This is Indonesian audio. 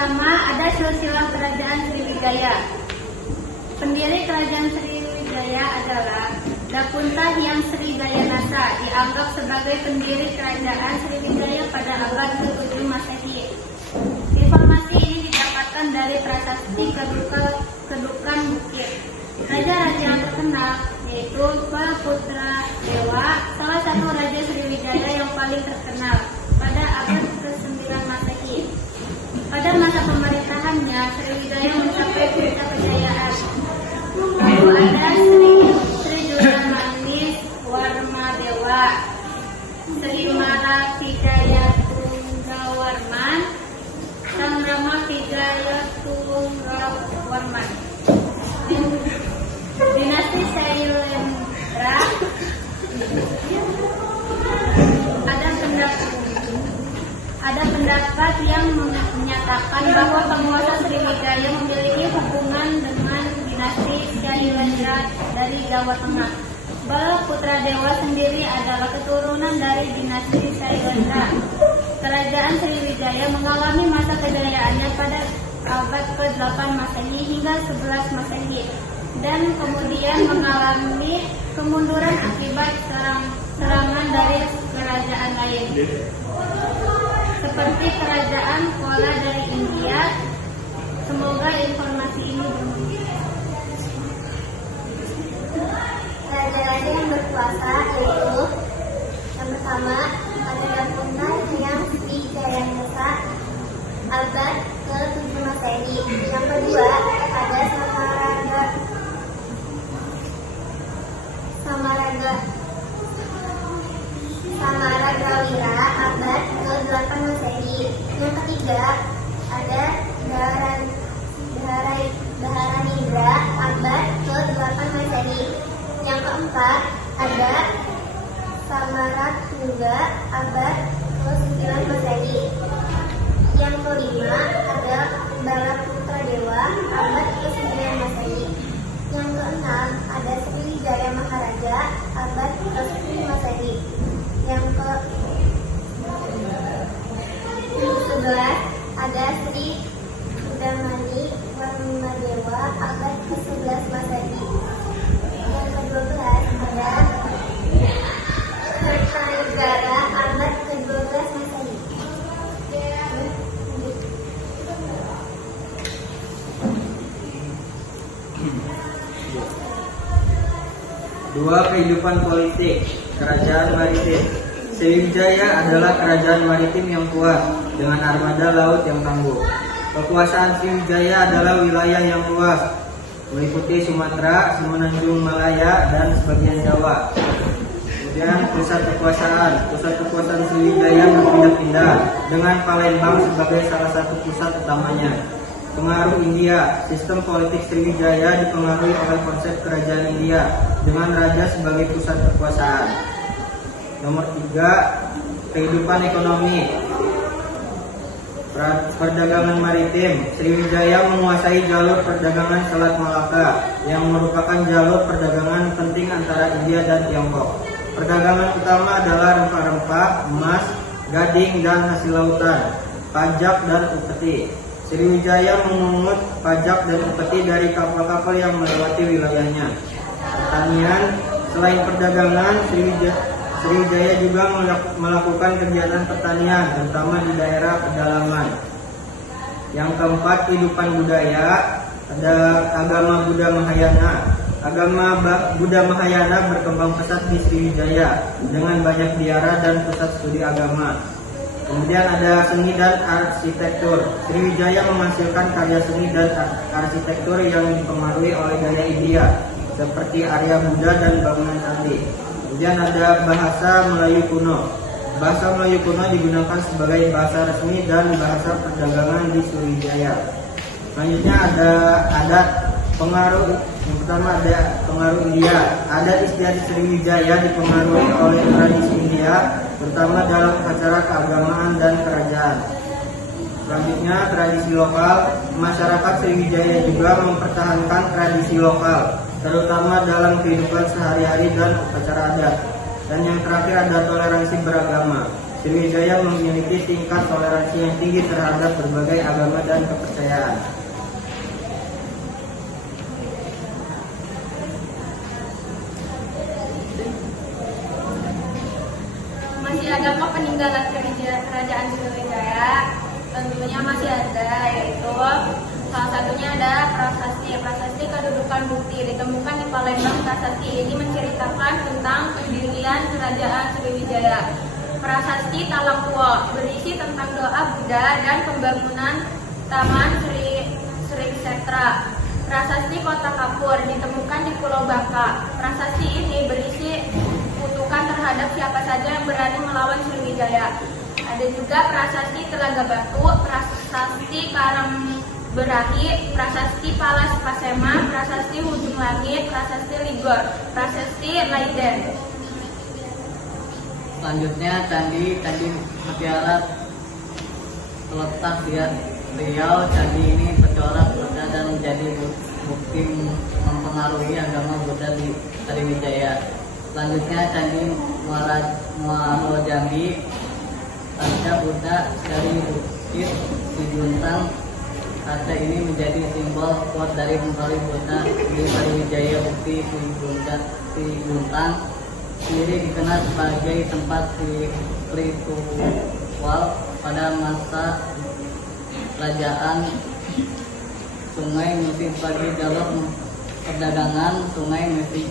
pertama ada silsilah kerajaan Sriwijaya. Pendiri kerajaan Sriwijaya adalah Dapunta Hyang Sri Gayanasa, dianggap sebagai pendiri kerajaan Sriwijaya pada abad ke-7 Masehi. Informasi ini didapatkan dari prasasti Kedukan Bukit. Raja-raja yang terkenal yaitu Putra Dewa, salah satu raja Sriwijaya yang paling terkenal pada abad ke-9 Masehi. Pada masa pemerintahannya, Sriwijaya mencapai puncak kejayaan. Lalu ada Sri Juramanis Warmadewa, Sri Mara Vijayatunggawarman, Sang Rama Vijayatunggawarman. Dinasti Sailendra. Ada pendapat yang menyatakan bahwa penguasa Sriwijaya memiliki hubungan dengan dinasti Sailendra dari Jawa Tengah. Bala Putra Dewa sendiri adalah keturunan dari dinasti Sailendra. Kerajaan Sriwijaya mengalami masa kejayaannya pada abad ke-8 Masehi hingga 11 Masehi dan kemudian mengalami kemunduran akibat serangan dari kerajaan lain seperti kerajaan Chola dari India. Semoga informasi ini bermanfaat. Raja-raja yang berkuasa yaitu yang pertama ada Dapunta Hyang Sri Gayanasa abad ke-7 Masehi. Yang kedua ada Samaragrawira abad ke-8 Masehi. Yang ketiga ada Dharanindra abad ke-8 Masehi. Yang keempat ada Samaratungga abad ke-9 Masehi. Yang kelima ada Balaputra Dewa abad ke-9 Masehi. Yang keenam ada Sriwijaya Maharaja abad ke-10 Masehi. Yang ke-11 ada Sri Udamani Warmadewa abad ke-11 Masehi. Yang ke-12 ada Kertanegara abad ke-12 Masehi. Dua, kehidupan politik kerajaan maritim. Sriwijaya adalah kerajaan maritim yang kuat dengan armada laut yang tangguh. Kekuasaan Sriwijaya adalah wilayah yang luas, meliputi Sumatera, Semenanjung Malaya, dan sebagian Jawa. Kemudian pusat kekuasaan Sriwijaya berpindah-pindah dengan Palembang sebagai salah satu pusat utamanya. Pengaruh India. Sistem politik Sriwijaya dipengaruhi oleh konsep kerajaan India dengan raja sebagai pusat kekuasaan. Nomor 3, kehidupan ekonomi. Perdagangan maritim. Sriwijaya menguasai jalur perdagangan Selat Malaka yang merupakan jalur perdagangan penting antara India dan Tiongkok. Perdagangan utama adalah rempah-rempah, emas, gading, dan hasil lautan, pajak dan upeti. Sriwijaya memungut pajak dan upeti dari kapal-kapal yang melewati wilayahnya. Pertanian. Selain perdagangan, Sriwijaya juga melakukan kegiatan pertanian, terutama di daerah pedalaman. Yang keempat, kehidupan budaya. Ada agama Buddha Mahayana. Agama Buddha Mahayana berkembang pesat di Sriwijaya dengan banyak biara dan pusat studi agama. Kemudian ada seni dan arsitektur. Sriwijaya menghasilkan karya seni dan arsitektur yang dipengaruhi oleh gaya India, seperti Arya Buddha dan bangunan candi. Kemudian ada bahasa Melayu kuno. Bahasa Melayu kuno digunakan sebagai bahasa resmi dan bahasa perdagangan di Sriwijaya. Selanjutnya ada adat pengaruh. Yang pertama ada pengaruh India. Adat istiadat Sriwijaya dipengaruhi oleh tradisi India, terutama dalam acara keagamaan dan kerajaan. Selanjutnya tradisi lokal. Masyarakat Sriwijaya juga mempertahankan tradisi lokal, terutama dalam kehidupan sehari-hari dan upacara adat. Dan yang terakhir ada toleransi beragama. Sriwijaya memiliki tingkat toleransi yang tinggi terhadap berbagai agama dan kepercayaan. Masih agama peninggalan kerajaan Sriwijaya tentunya masih ada, yaitu salah satunya ada prasasti. Prasasti kedudukan bukti ditemukan di Palembang. Prasasti ini menceritakan tentang pendirian kerajaan Sriwijaya. Prasasti Talangkuo berisi tentang doa Buddha dan pembangunan Taman Sri Setra. Prasasti Kota Kapur ditemukan di Pulau Bangka. Prasasti ini berisi kutukan terhadap siapa saja yang berani melawan Sriwijaya. Ada juga prasasti Telaga Batu, prasasti Karangberahi, prasasti Palas Pasema, prasasti Hujung Langit, prasasti Ligor, prasasti Leiden. Selanjutnya Candi Mutiara terletak di Riau. Candi ini bercorak Buddha dan menjadi bukti mempengaruhi agama Buddha di Sriwijaya. Selanjutnya Candi Muaro Jambi. Kaca Buddha dari Bukit Siguntang. Kaca ini menjadi simbol kuat dari kembali Buddha di Sriwijaya. Bukti Siguntang sendiri dikenal sebagai tempat spiritual pada masa kerajaan. Sungai Musi sebagai jalur perdagangan. Sungai Musi